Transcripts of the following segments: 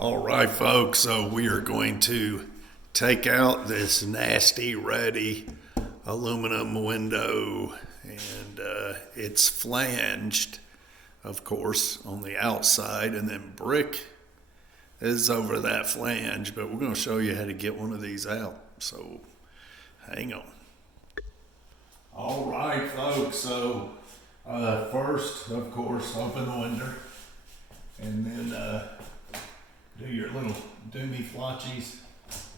All right, folks, so we are going to take out this nasty, ratty aluminum window, and it's flanged, of course, on the outside, and then brick is over that flange, but we're going to show you how to get one of these out, so hang on. All right, folks, so first, of course, open the window, and then do your little doomy flotchies,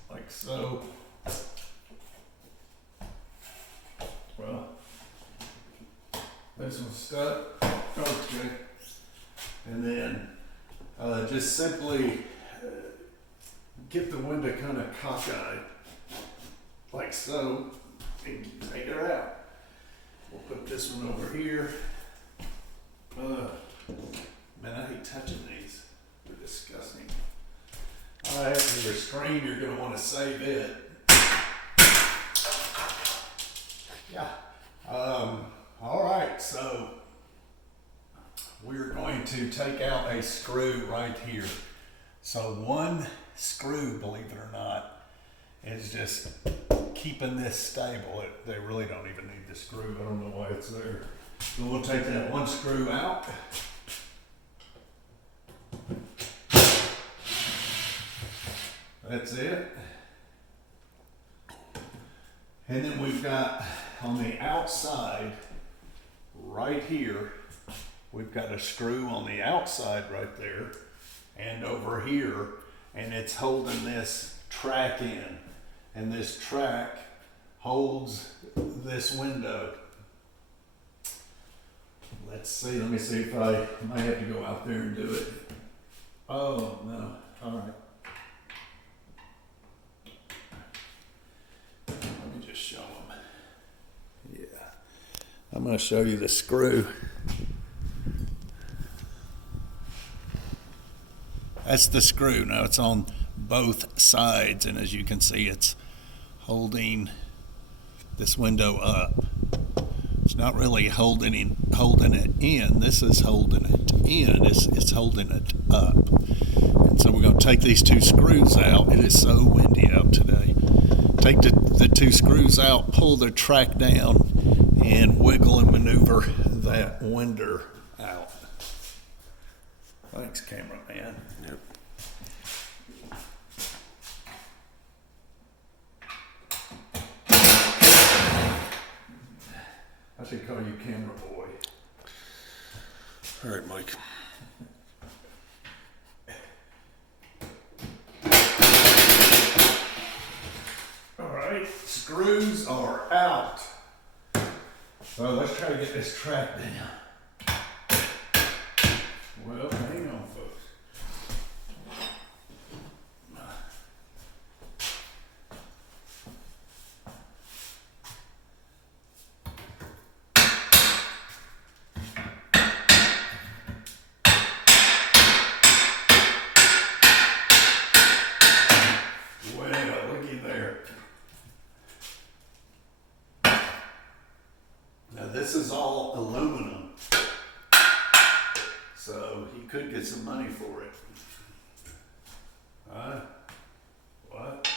like so. Well, this one's stuck. Okay. And then just simply get the window kind of cockeyed, like so, and take her out. We'll put this one over here. Man, I hate touching these. They're disgusting. All right, for your screen, you're going to want to save it. Yeah. All right, so we're going to take out a screw right here. So one screw, believe it or not, is just keeping this stable. They really don't even need the screw. I don't know why it's there. So we'll take that one screw out. That's it. And then we've got on the outside, right here, we've got a screw on the outside right there and over here, and it's holding this track in. And this track holds this window. Let's see, let me see if I might have to go out there and do it. Oh, no, all right. Let me just show them. Yeah, I'm going to show you the screw. That's the screw. Now it's on both sides, and as you can see, it's holding this window up. It's not really holding it in. This is holding it in. It's holding it up. And so we're going to take these two screws out. It is so windy out today. Take the two screws out, pull the track down, and wiggle and maneuver that window out. Thanks, cameraman. Yep. I should call you camera boy. All right, Mike. All right, screws are out. So let's try to get this track down. Well, hang on, folks. This is all aluminum, so he could get some money for it. What?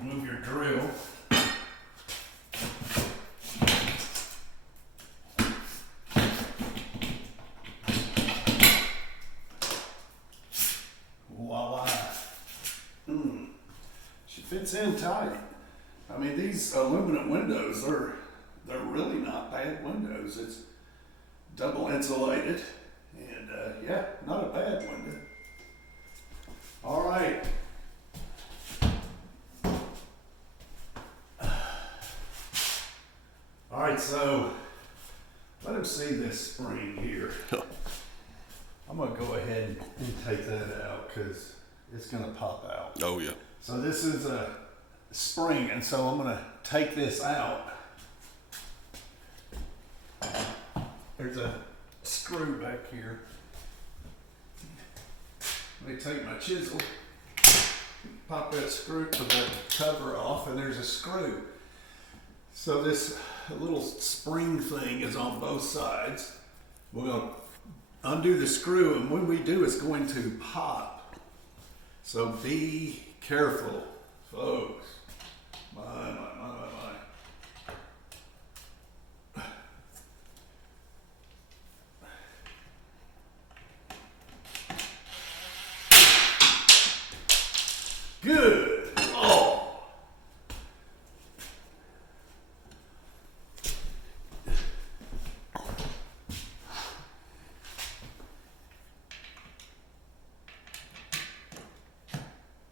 Move your drill. Voila. She fits in tight. I mean, these aluminum windows, they're really not bad windows. It's double insulated, and yeah, not a bad window. All right. All right, so let him see this spring here. I'm going to go ahead and take that out because it's going to pop out. Oh, yeah. So this is a spring, and so I'm going to take this out. There's a screw back here. Let me take my chisel, pop that screw, put that cover off, and there's a screw. So this little spring thing is on both sides. We're going to undo the screw, and when we do, it's going to pop. So be careful, folks. My. Good. Oh.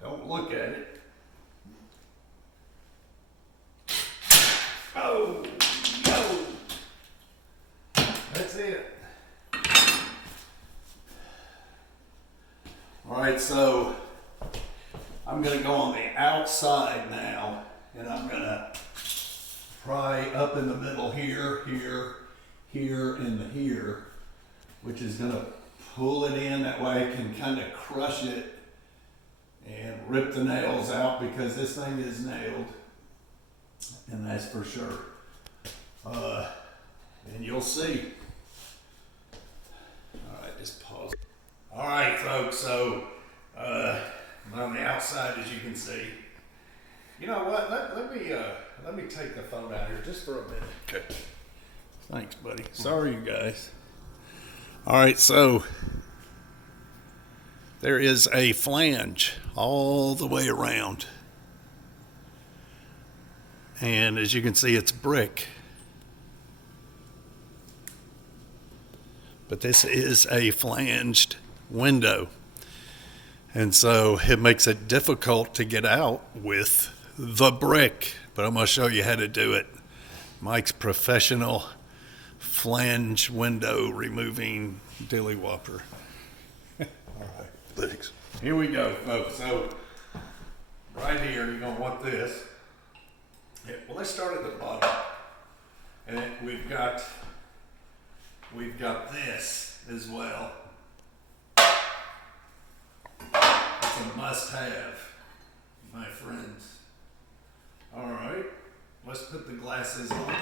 Don't look at it. Oh, no. That's it. All right, so I'm going to go on the outside now, and I'm going to pry up in the middle here, and here, which is going to pull it in. That way I can kind of crush it and rip the nails out, because this thing is nailed, and that's for sure. And you'll see. All right, just pause. All right, folks, so on the outside, as you can see. You know what? Let me take the phone out here just for a minute. Okay. Thanks, buddy. Sorry, you guys. All right, so there is a flange all the way around, and as you can see, it's brick. But this is a flanged window. And so it makes it difficult to get out with the brick, but I'm going to show you how to do it. Mike's professional flange window removing dilly whopper. All right. Thanks. Here we go, folks. So right here, you're going to want this. Yeah, well, let's start at the bottom. And we've got this as well. It's a must-have, my friends. All right, let's put the glasses on.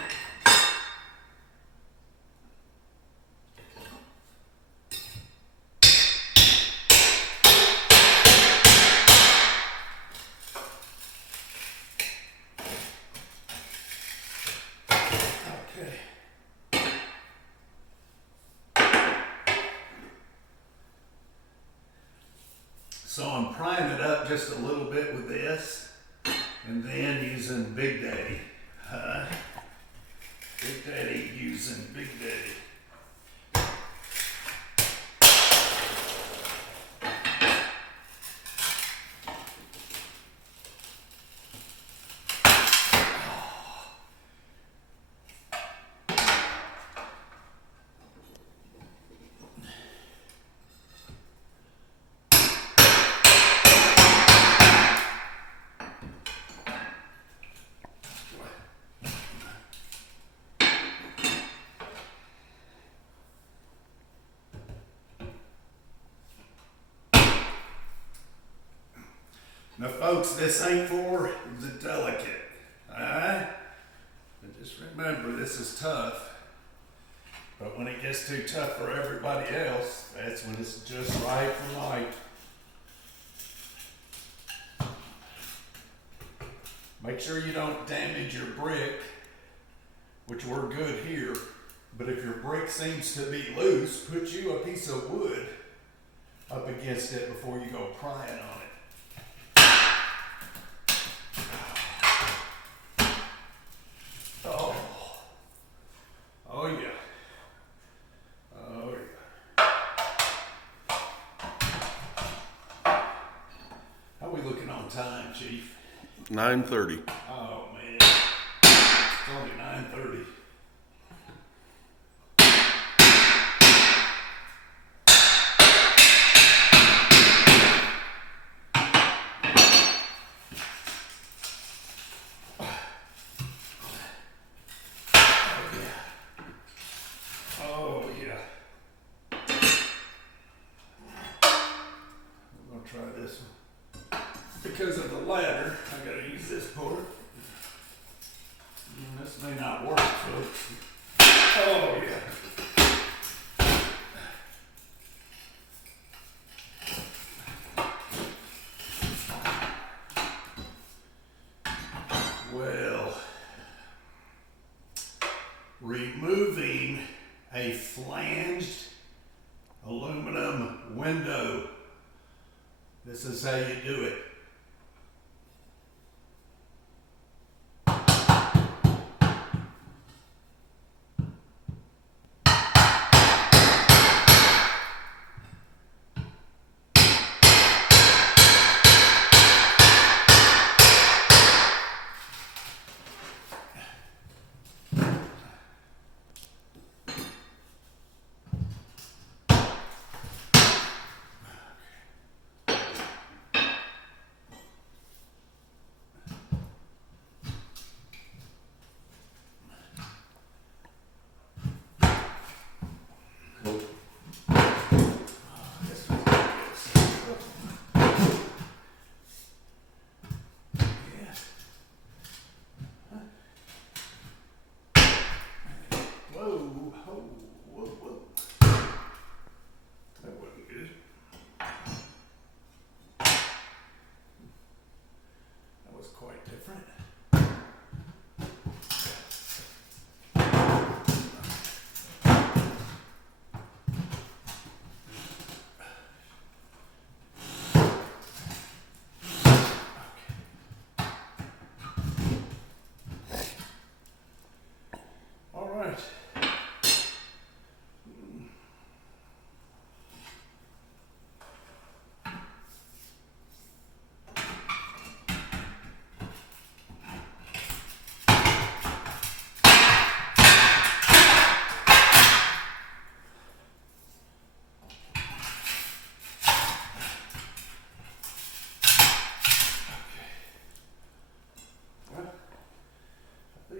Okay. So I'm prying it up just a little bit with this, and then using Big Daddy. Big Daddy using Big Daddy. Now, folks, this ain't for the delicate, alright? But just remember, this is tough. But when it gets too tough for everybody else, that's when it's just right for Mike. Make sure you don't damage your brick, which we're good here. But if your brick seems to be loose, put you a piece of wood up against it before you go prying on it. Oh yeah. Oh yeah. How we looking on time, Chief? 9:30. Oh man, it's only 9:30. Oh yeah. I'm gonna try this one because to the ladder. I gotta use this part. This may not work, folks. Oh, yeah. Well, removing a flanged aluminum window. This is how you do it.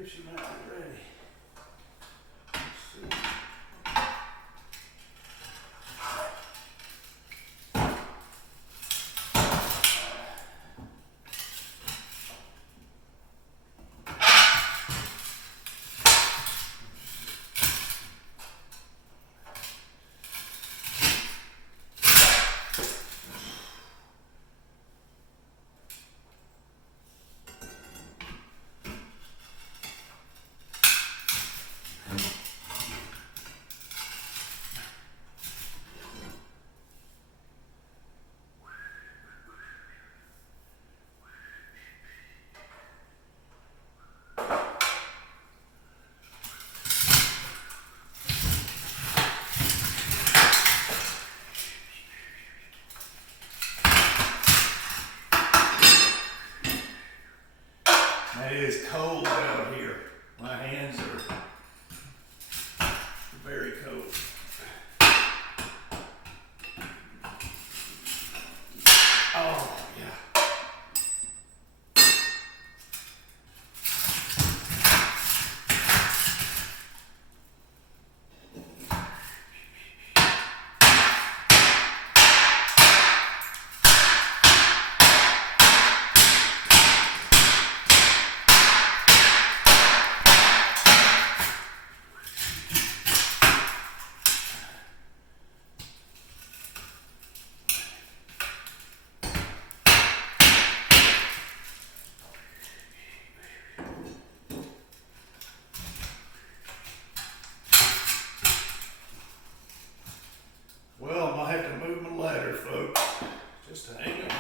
She might be ready. Let's see. It is cold out here. My hands are very cold. Oh, yeah. Well, I might have to move my ladder, folks. Just hang on.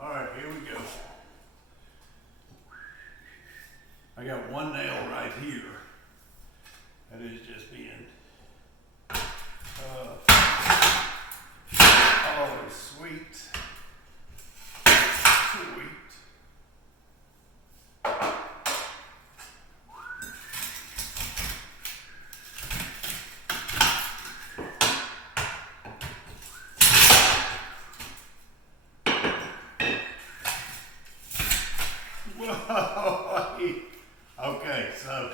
All right, here we go. I got one nail right here. That is just being oh, sweet. Sweet. Okay, so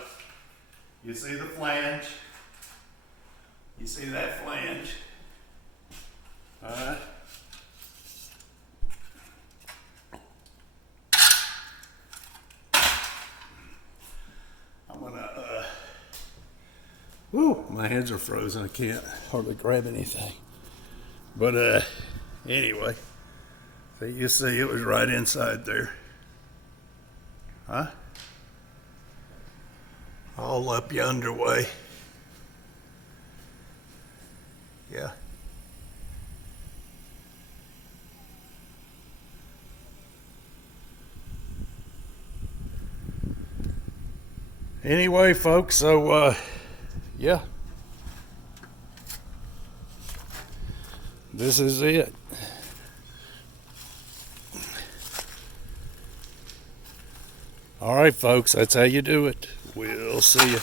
you see the flange. You see that flange. All right. I'm gonna, whoo, my hands are frozen. I can't hardly grab anything. But anyway, so you see it was right inside there. Huh? All up yonder way. Yeah. Anyway, folks, so yeah. This is it. All right, folks, that's how you do it. We'll see you.